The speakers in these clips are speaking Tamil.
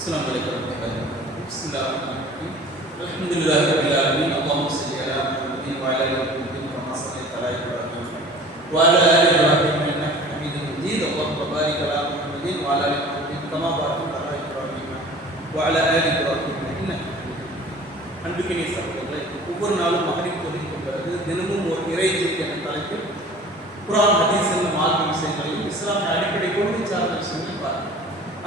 السلام عليكم ورحمة الله وبركاته. بسم الله الرحمن الرحيم. الحمد لله رب العالمين. اللهم صل على محمد وعلى آل محمد كما صليت على إبراهيم وعلى آل إبراهيم إنك حميد مجيد. اللهم بارك على محمد وعلى آل محمد كما باركت على إبراهيم وعلى آل إبراهيم إنك حميد مجيد. அன்புக்கினிய சகோதரர்களே, ஒவ்வொரு நாளும் மகரிப் தொழுகைக்கு பிறகு தினமும் ஒரு இறைஜெய்தி என்ற தலைப்பில் குர்ஆன் ஹதீஸ் என்ற மார்க்க விஷயங்களையும் இஸ்லாமிய அடிப்படை கொள்கை சார்ந்த விஷயங்களையும் பார்க்கிறோம்.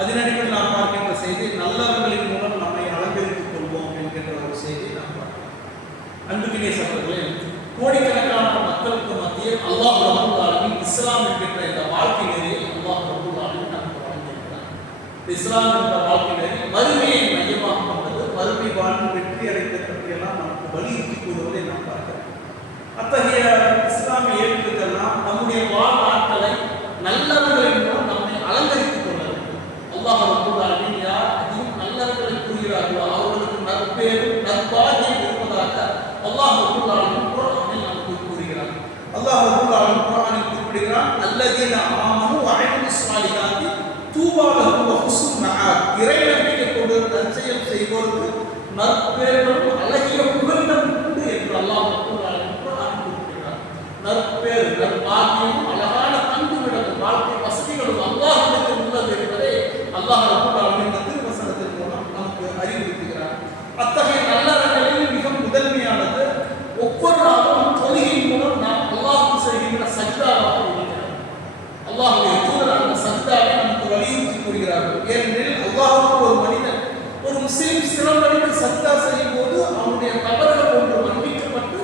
அதன் அடிப்படையில் நாம் பார்க்கின்ற செய்தி, நல்லவர்களின் மூலம் நம்மை அலங்கரித்துக் கொள்வோம் என்கின்ற ஒரு செய்தியை நாம் பார்க்கிறோம். அன்புக்கினிய சகோதரர்களே, கோடிக்கணக்கான மக்களுக்கு மத்தியில் அல்லாஹ் ரப்பல் ஆலமீன் இஸ்லாம் என்கின்ற இந்த வாழ்க்கை நெறியை அல்லாஹ் ரப்பல் ஆலமீன் நமக்கு வழங்கியிருக்கிறார். இஸ்லாம் என்ற வாழ்க்கை நெறி மறுமையை மையமாக கொண்டது. மறுமை வாழ்வு வெற்றி அடைந்தது பற்றியெல்லாம் நமக்கு வலியுறுத்தி கூறுவதை நாம் பார்க்கிறோம். அத்தகைய இஸ்லாமை ஏற்படுத்தலாம் நம்முடைய வாழ்நாட்களை நல்லவர்களின் மூலம் நம்மை அலங்கரித்துக் கொள்ள வேண்டும். அல்லாஹ் ரப்பல் ஆலமீன் யார் அதிகம் நல்லவர்களை கூறுகிறார்களோ அவர்களுக்கு நற்பேரும் நற்பாகியம் இருப்பதாக அல்லாஹ் ரப்பல் ஆலமீன் குர்ஆனில் நமக்கு கூறுகிறார். அல்லாஹ் ரப்பல் ஆலமீன் குர்ஆனில் குறிப்பிடுகிறார், அல்லதீன ஆமனு வ அமிலுஸ் ஸாலிஹாத்தி தூபா லஹும் வ ஹுஸ்னு மஆப். இறை நம்பிக்கை கொண்டு நற்செயல் செய்வோருக்கு நற்பேரும் அழகிய புகலிடம் உண்டு என்று அல்லாஹ் ரப்பல் ஆலமீன் குர்ஆனில் குறிப்பிடுகிறார். நற்பேர், நற்பாகியம், அழகான தங்குமிடம், வாழ்க்கை வசதிகளும் அல்லாஹ்விடத்தில் உள்ளது என்பதை அல்லாஹ் ரப்பல் ஆலமீன் இந்த திருவசனத்தின் மூலம் நமக்கு அறிவுறுத்துகிறார். அத்தகைய நல்லறங்களில் மிக முதன்மையானது ஒவ்வொரு நாளும் தொழுகையின் மூலம் நாம் அல்லாஹ்வுக்கு செய்கின்ற சஜ்தாவாக இருக்கிறது. அல்லாஹ்வுடைய தூதர் அந்த சஜ்தாவை நமக்கு வலியுறுத்தி கூறுகிறார்கள். ஏனெனில் அல்லாஹ்வுக்கு ஒரு மனிதன், ஒரு முஸ்லிம் சிறமடைந்து சஜ்தா செய்யும் போது அவனுடைய தவறுகள் ஒன்று மன்னிக்கப்பட்டு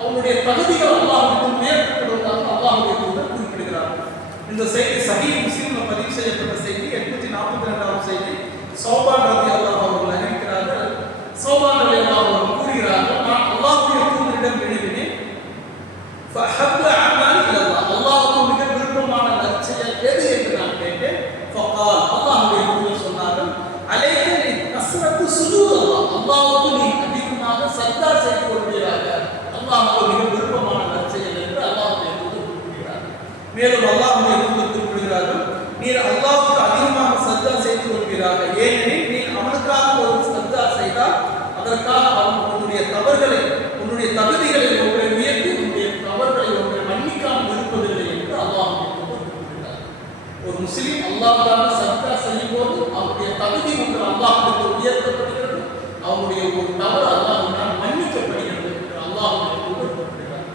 அவனுடைய தகுதிகள் அல்லாஹ்வுக்கு உயர்த்தப்படுவதாக அல்லாஹ்வுடைய தூதர் குறிப்பிடுகிறார். இந்த செய்தி சஹீஹ் முஸ்லிம்ல பதிவு செய்யப்பட்ட செய்தி, 842வது செய்தி. சௌபான் ரலியல்லாஹு அவர்கள் அறிவிக்கிறார்கள். சௌபான் ரலியல்லாஹு அவர்கள் கூறுகிறார்கள், நான் அல்லாஹ்வுடைய தூதரிடம் எழுதினேன், ஃபஹப்ப அமல் இலல்லாஹ், அல்லாஹ்வுக்கு மிக விருப்பமான நற்செயல் எது என்று நான் கேட்டேன். ஃபகால், அல்லாஹ்வுடைய தூதர் சொன்னார்கள், அலைக கஸ்ரத்து சுஜூத், அல்லாஹ்வுக்கு நீ அதிகமாக சஜ்தா செய்து கொள்வீராக, அல்லாஹ்வுக்கு மிக விருப்பமான நற்செயல் என்று அல்லாஹ்வுடைய தூதர் குறிப்பிடுகிறார்கள். மேலும் அல்லாஹ்வுடைய தூதர் குறிப்பிடுகிறார்கள், நீர் அல்லாஹ்வுக்கு அதிகமாக சஜ்தா செய்து கொள்வீராக, ஏனெனில் நீ அவனுக்காக ஒரு சஜ்தா செய்தால் அதற்காக அவன் உன்னுடைய தவறுகளை, உன்னுடைய தகுதிகளை ஒன்றை உயர்த்தி உன்னுடைய தவறுகளை ஒன்றை மன்னிக்காமல் இருப்பதில்லை என்று அல்லாஹ்வுடைய தூதர் குறிப்பிடுகிறார். ஒரு முஸ்லிம் அல்லாஹ்வுக்காக சஜ்தா செய்யும் போது அவனுடைய தகுதி ஒன்று அல்லாஹ்வுக்கு உயர்த்தப்படுகிறது, அவனுடைய ஒரு தவறு அல்லாஹ்வினால் மன்னிக்கப்படுகிறது என்று அல்லாஹ்வுடைய தூதர் குறிப்பிடுகிறார்.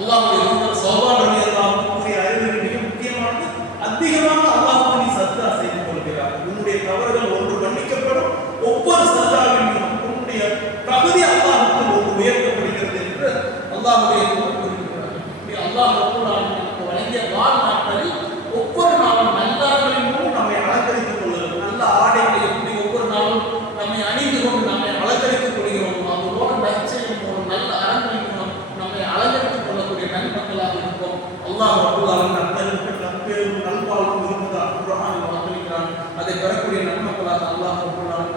அல்லாஹ்வுடைய தூதர் சௌபான் ரலியல்லாஹு அன்ஹு கூறிய அறிவுரை மிக முக்கியமானது. அதிகமாக அல்லாஹ்வுக்கு நீ சஜ்தா செய்து கொள்கிறாய், உன்னுடைய தவறுகள் ஒன்று மன்னிக்கப்படும், ஒவ்வொரு சஜ்தாவின் மூலம் உன்னுடைய தகுதி அல்லாஹ்வுக்கு ஒன்று உயர்த்தப்படுகிறது என்று அல்லாஹ்வுடைய தூதர் குறிப்பிடுகிறார். அல்லாஹ் ரப்பல் ஆலமீன் நமக்கு வழங்கிய வாழ்நாட்களில் ஒவ்வொரு நாளும் நல்லவர்களின் மூலம் நம்மை அலங்கரித்துக் கொள்ளுங்கள். நல்ல ஆடைகளை எப்படி ஒவ்வொரு நாளும் நம்மை அணிந்து கொண்டு நம்மை அலங்கரித்துக் கொள்கிறோம், அவரோட நற்செயல் மூலம் நல்ல அறங்களின் மூலம் நம்மை அலங்கரித்துக் கொள்ளக்கூடிய நன்மக்களாக இருப்போம். அல்லாஹ் ரப்பல் ஆலமீன் நற்பேரும் நல்வாழ்வும் இருப்பதாக குர்ஆனில் வாக்களிக்கிறான். அதை பெறக்கூடிய நன்மக்களாக அல்லாஹ் ரப்பல் ஆலமீன்